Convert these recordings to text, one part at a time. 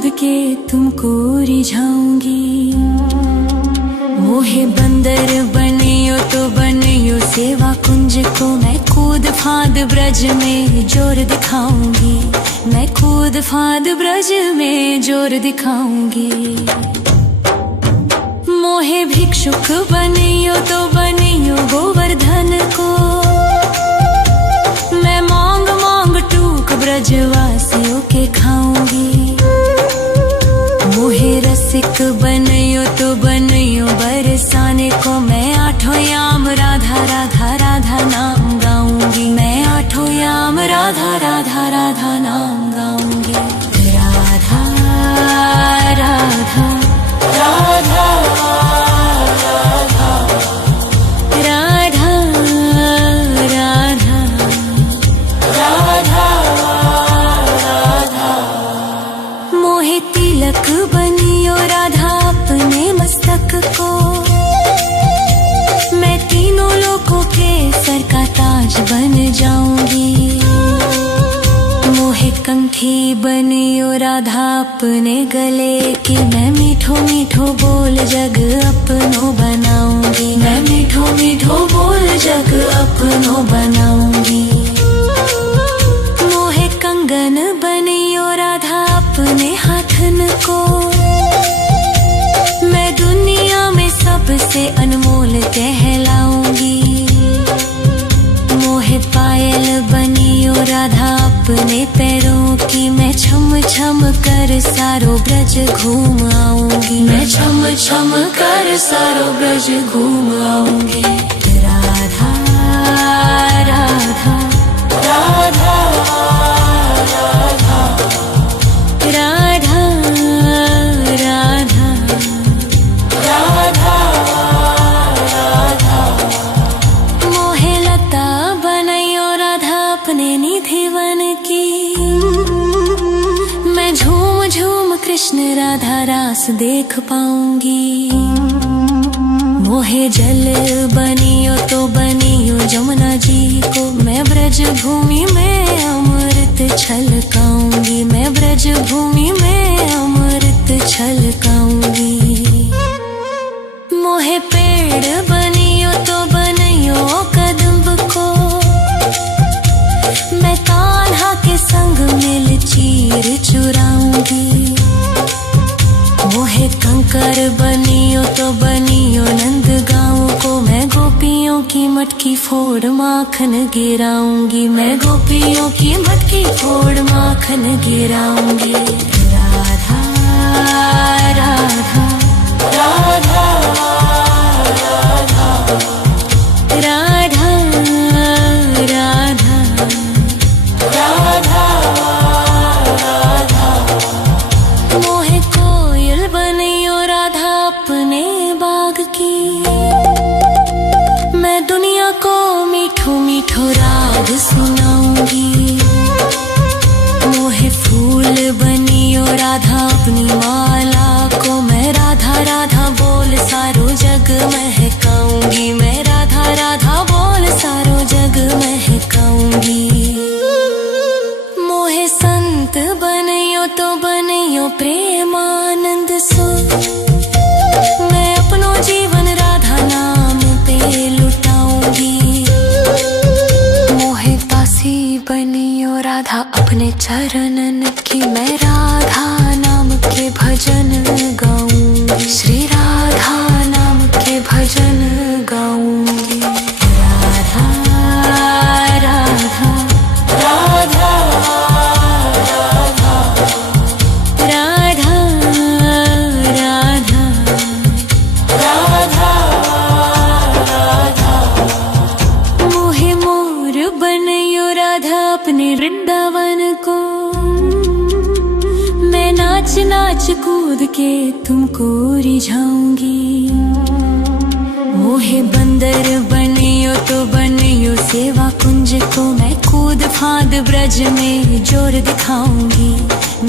कूद के तुमको रिझाऊंगी। मोहे बंदर बनियो तो बनियो सेवा कुंज को, मैं कूद फांद ब्रज में जोर दिखाऊंगी। मैं कूद फांद ब्रज में जोर दिखाऊंगी। मोहे भिक्षुक बनियो तो बनियो गोवर्धन को, मैं मांग मांग टूक ब्रजवासियों के खाऊंगी। मोहे रसिक बनियो तो बनियो बरसाने को, मैं आठों याम राधा राधा राधा नाम गाऊंगी। मैं आठों याम राधा राधा राधा नाम गाऊंगी। राधा राधा राधा तिलक बनियो राधा अपने मस्तक को, मैं तीनों लोगों के सर का ताज बन जाऊंगी। मोहे कंठी बनियो राधा अपने गले की, मैं मीठो मीठो बोल जग अपनो बनाऊंगी। मैं मीठो मीठो बोल जग अपनो बनाऊंगी। मोहे कंगन बनियो राधा अपने हाथन को, मैं दुनिया में सबसे अनमोल कहलाऊंगी। मोहे पायल बनियो राधा अपने पैरों की, मैं छम छम कर सारो ब्रज घूम आऊंगी। मैं छम छम कर सारो ब्रज घूम आऊंगी। राधा राधा राधा राधा राधा राधा राधा राधा। मोहे लता बनैयो राधा अपने निधिवन की, मैं झूम झूम कृष्ण राधा रास देख पाऊंगी। मोहे जल बनियो तो बनियो जमुना जी को, मैं ब्रज भूमि में अमृत छलकाऊंगी। मैं ब्रज भूमि में अमृत छलकाऊंगी। मोहे पेड़ बनियो तो बनियो कदम्ब को, मैं कान्हा के संग मिल चीर चुराऊंगी। मोहे कंकर बनियो तो बनियो नंद गाँव को, मैं गोपियों की मटकी फोड़ माखन गिराऊंगी। मैं गोपियों की मटकी फोड़ माखन गिराऊंगी। राधा राधा राधा राधा राधा राधा राधा राधा। मोहे कोयल बनियो राधा अपने बाग की, मैं दुनिया को मीठो मीठो राग सुनाऊंगी। मोहे फूल बनियो राधा अपनी माला को, मैं राधा राधा बोल सारो जग महकाऊंगी। मैं राधा राधा बोल सारो जग महकाऊंगी। मोहे संत बनियो तो बनियो प्रेमानंद सो, मैं अपनो जीवन राधा नाम पे लुटाऊंगी। मोहे दासी बनियो राधा अपने चरणन की, मैं राधा नाम के भजन गाऊंगी। श्री राधा नाम के भजन गाऊंगी। राधा राधा राधा राधा राधा राधा राधा राधा। मोहे मोर बनियो राधा अपने वृंदावन को, मैं नाच नाच कूद के तुमको रिझाऊंगी। मोहे बंदर बनियो तो बनियो सेवा कुंज को, मैं कूद फांद ब्रज में जोर दिखाऊंगी।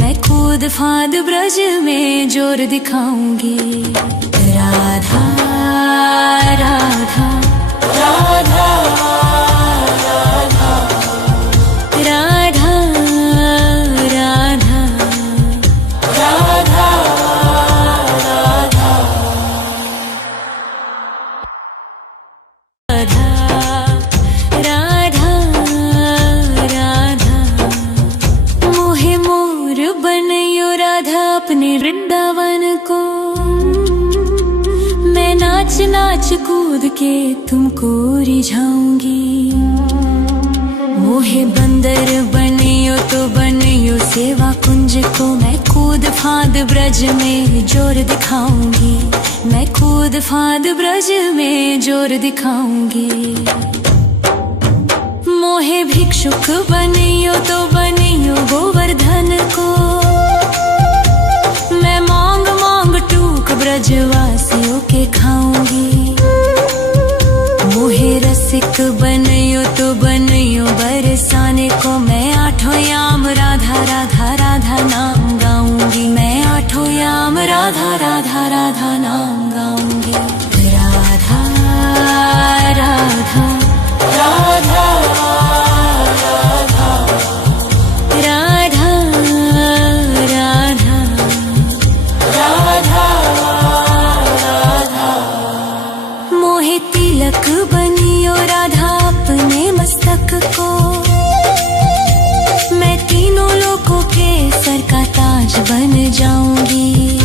मैं कूद फांद ब्रज में जोर दिखाऊंगी। राधा राधा राधा राधा राधा राधा राधा। अपने वृंदावन को। मैं नाच नाच कूद के तुमको रिझाऊंगी। मोहे बंदर बनियो तो बनियो सेवा कुंज को। मैं कूद फांद ब्रज में जोर दिखाऊंगी। मैं कूद फांद ब्रज में जोर दिखाऊंगी। मोहे भिक्षुक बनियो तो बनियो गोवर्धन को। मैं मांग मांग टूक ब्रजवासियों के खाऊंगी। मोहे रसिक बनियो तो बनियो बरसाने को। मैं आठों याम राधा राधा राधा नाम गाऊंगी। मैं आठों याम राधा राधा राधा नाम गाऊंगी। राधा राधा राधा तिलक बनियो राधा अपने मस्तक को। मैं तीनों लोगों के सर का ताज बन जाऊंगी।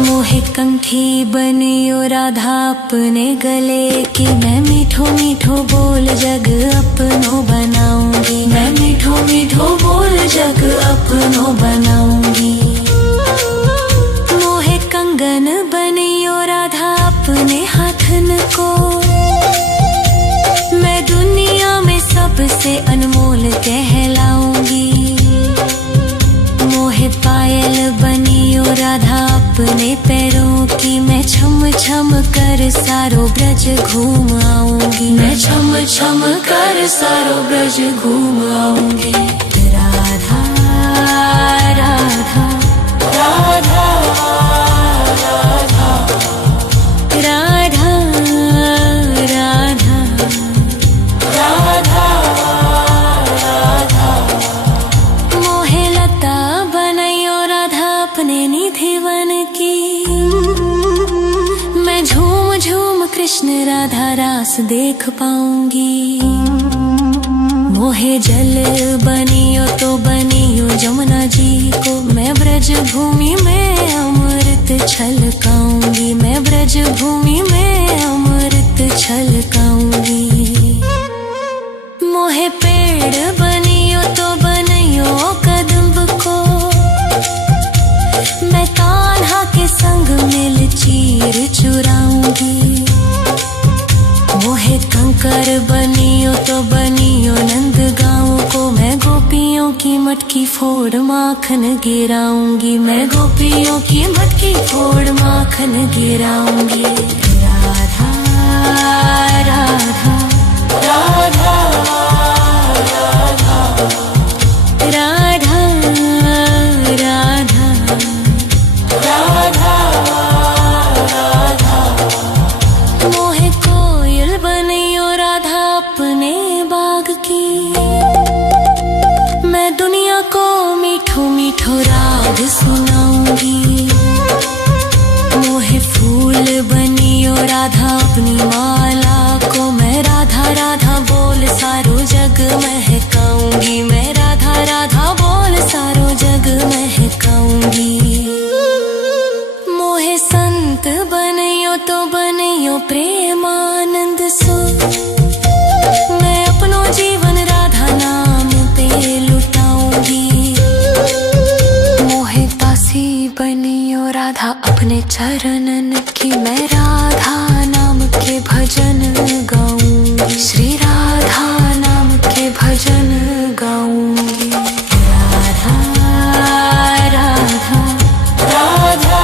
मोहे कंठी बनियो राधा अपने गले की। मैं मीठो मीठो बोल जग अपनो बनाऊंगी। मैं मीठो मीठो बोल जग अपनो बनाऊंगी। मोहे कंगन बनियो राधा अपने हाथन को। मैं दुनिया में सबसे अनमोल कहलाऊंगी। मोहे पायल बनियो राधा अपने पैरों की। मैं छम छम कर सारो ब्रज घूम आऊंगी। मैं छम छम कर सारो ब्रज घूम आऊंगी। राधा राधा राधा राधा राधा राधा राधा। मोहे लता बनायो राधा अपने निधि वन की। मैं झूम झूम कृष्ण राधा रास देख पाऊंगी। मोहे जल बनियो तो बनियो जमुना जी को। मैं ब्रज भूमि में अमृत छलकाऊंगी। मैं ब्रज भूमि में अमृत छलकाऊंगी। मोहे पेड़ बनियो तो बनियो कदम्ब को। मैं कान्हा के संग मिल चीर चुराऊंगी। मोहे कंकर बनियो तो बनियो नंद गाँव को। मैं गोपियों की मटकी फोड़ माखन गिराऊंगी। मैं गोपियों की मटकी फोड़ माखन गिराऊंगी। राधा राधा राधा राधा राधा राधा राधा राधा। मोहे कोयल बनियो राधा अपने बाग की। मैं दुनिया को मीठो मीठो राग सुनाऊंगी। मोहे फूल बनियो राधा अपनी माला को। मैं राधा राधा बोल सारो जग महकाऊंगी। मैं राधा राधा बोल सारो जग महकाऊंगी। मोहे संत बनियो तो बनियो प्रेमानंद सो। मैं अपनो जीवन राधा नाम पे लुटाऊंगी। मोहे दासी बनियो राधा अपने चरणन की। मैं राधा नाम के भजन गाऊंगी। श्री राधा नाम के भजन गाऊंगी। राधा राधा राधा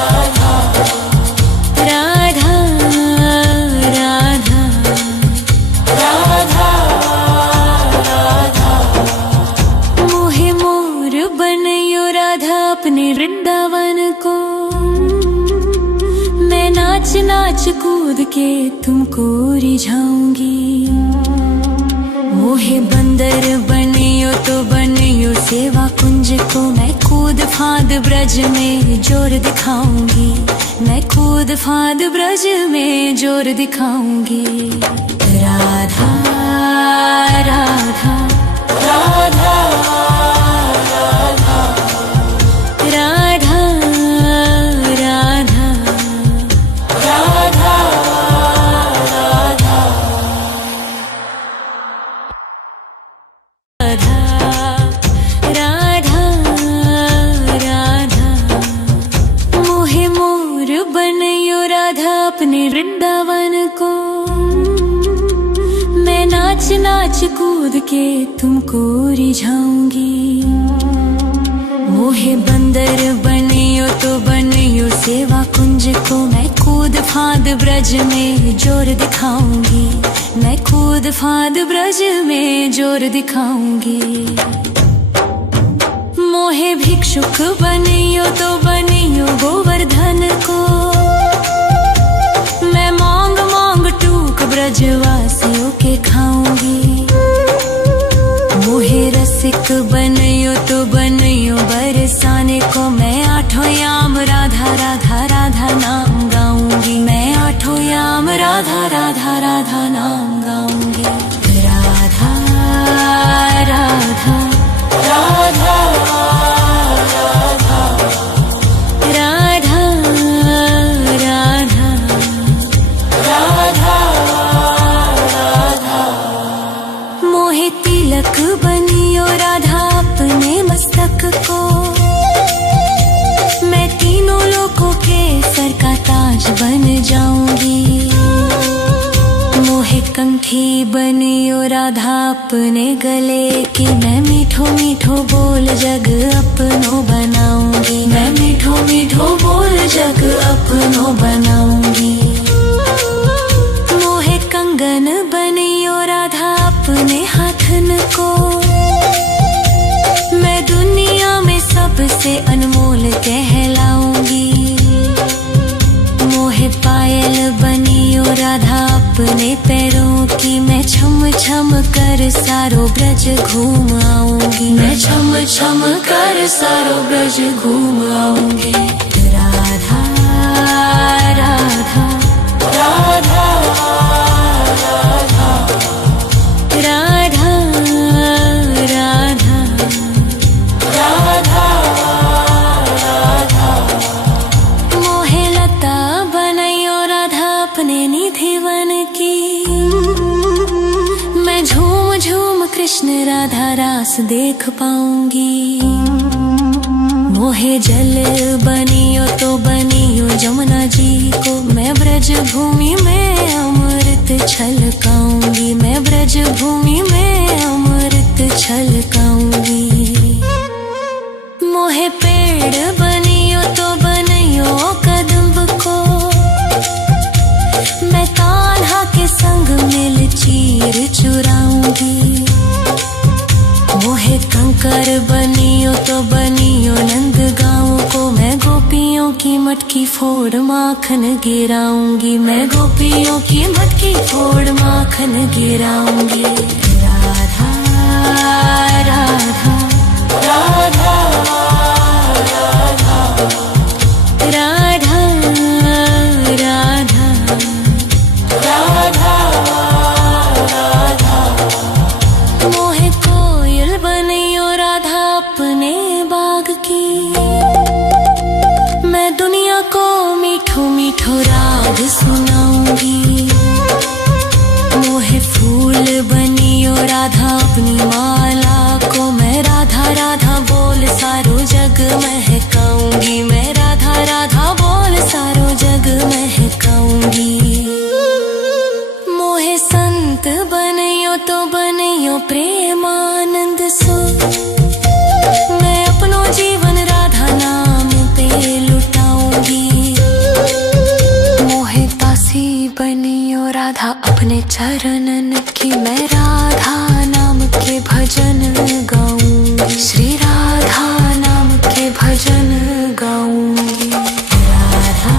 राधा राधा राधा राधा राधा। मोहे मोर बनियो राधा अपने वृंदावन को। मैं नाच नाच कूद के तुमको रिझाऊंगी। मोहे बंदर बनियो तो बनियो सेवा कुंज को। मैं कूद फांद ब्रज में जोर दिखाऊंगी। मैं कूद फांद ब्रज में जोर दिखाऊंगी। राधा राधा राधा राधा नाच कूद के तुमको रिझाऊंगी। मोहे बंदर बनियो तो बनियो सेवा कुंज को, मैं कूद फांद ब्रज में जोर दिखाऊंगी। मैं कूद फांद ब्रज में जोर दिखाऊंगी। मोहे भिक्षुक बनियो तो बनियो गोवर्धन को, मैं मांग मांग टूक ब्रजवासियों के खाऊंगी। मोहे रसिक बनियो तो बनियो बरसाने को, मैं आठों याम राधा राधा राधा नाम गाऊंगी। मैं आठों याम राधा राधा राधा नाम गाऊंगी। राधा राधा राधा तिलक बनियो राधा अपने मस्तक को, मैं तीनों लोगों के सर का ताज बन जाऊंगी। मोहे कंठी बनियो राधा अपने गले की, मैं मीठो मीठो बोल जग अपनो बनाऊंगी। मैं मीठो मीठो बोल जग अपनो बनाऊंगी। मोहे कंगन बनियो राधा अपने हाथन को, मैं दुनिया में सबसे अनमोल कहलाऊंगी। मोहे पायल बनियो राधा अपने पैरों की, मैं छम छम कर सारो ब्रज घूम आऊंगी। मैं छम छम कर सारो ब्रज घूम आऊंगी। राधा राधा राधा राधा राधा राधा राधा। मोहे लता बनैयो राधा अपने निधिवन की, मैं झूम झूम कृष्ण राधा रास देख पाऊंगी। मोहे जल बनियो तो बनियो जमुना जी को, मैं ब्रज भूमि में अमृत छलकाऊंगी। मैं ब्रज भूमि में अमृत छलकाऊंगी। मोहे पेड़ बनियो तो बनियो कदम्ब को, मैं कान्हा के संग मिल चीर चुराऊंगी। मोहे कंकर बनियो तो बनियो नंद गाँव को, मैं गोपियों की मटकी फोड़ माखन गिराऊंगी। मैं गोपियों की मटकी फोड़ माखन गिराऊंगी। राधा राधा राधा राधा राधा राधा राधा राधा। मोहे कोयल बनियो राधा अपने बाग की, मैं दुनिया को मीठो मीठो राग सुनाऊंगी। मोहे फूल बनियो राधा अपनी माला को, मैं राधा राधा बोल सारो जग महकाऊंगी। मैं राधा राधा बोल सारो जग महकाऊंगी। मोहे संत बनियो तो बनियो प्रेमानंद सो, मैं अपनो जीवन राधा नाम पे लुटाऊंगी। मोहे दासी बनियो राधा अपने चरणन की, मैं राधा नाम के भजन गाऊंगी। श्री राधा नाम के भजन गाऊंगी। राधा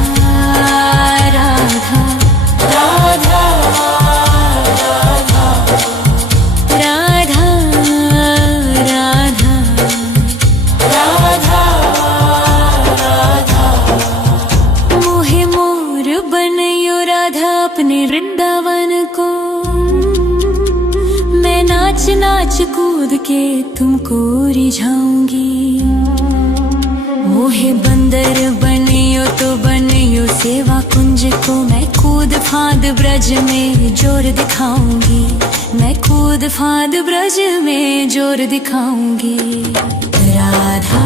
राधा राधा राधा राधा राधा राधा राधा। मोहे मोर बनियो राधा अपने वृंदावन को, मैं नाच नाच कूद के तुमको रिझाऊंगी। मोहे बंदर बनियो तो बनियो सेवा कुंज को, मैं कूद फांद ब्रज में जोर दिखाऊंगी। मैं कूद फांद ब्रज में जोर दिखाऊंगी। राधा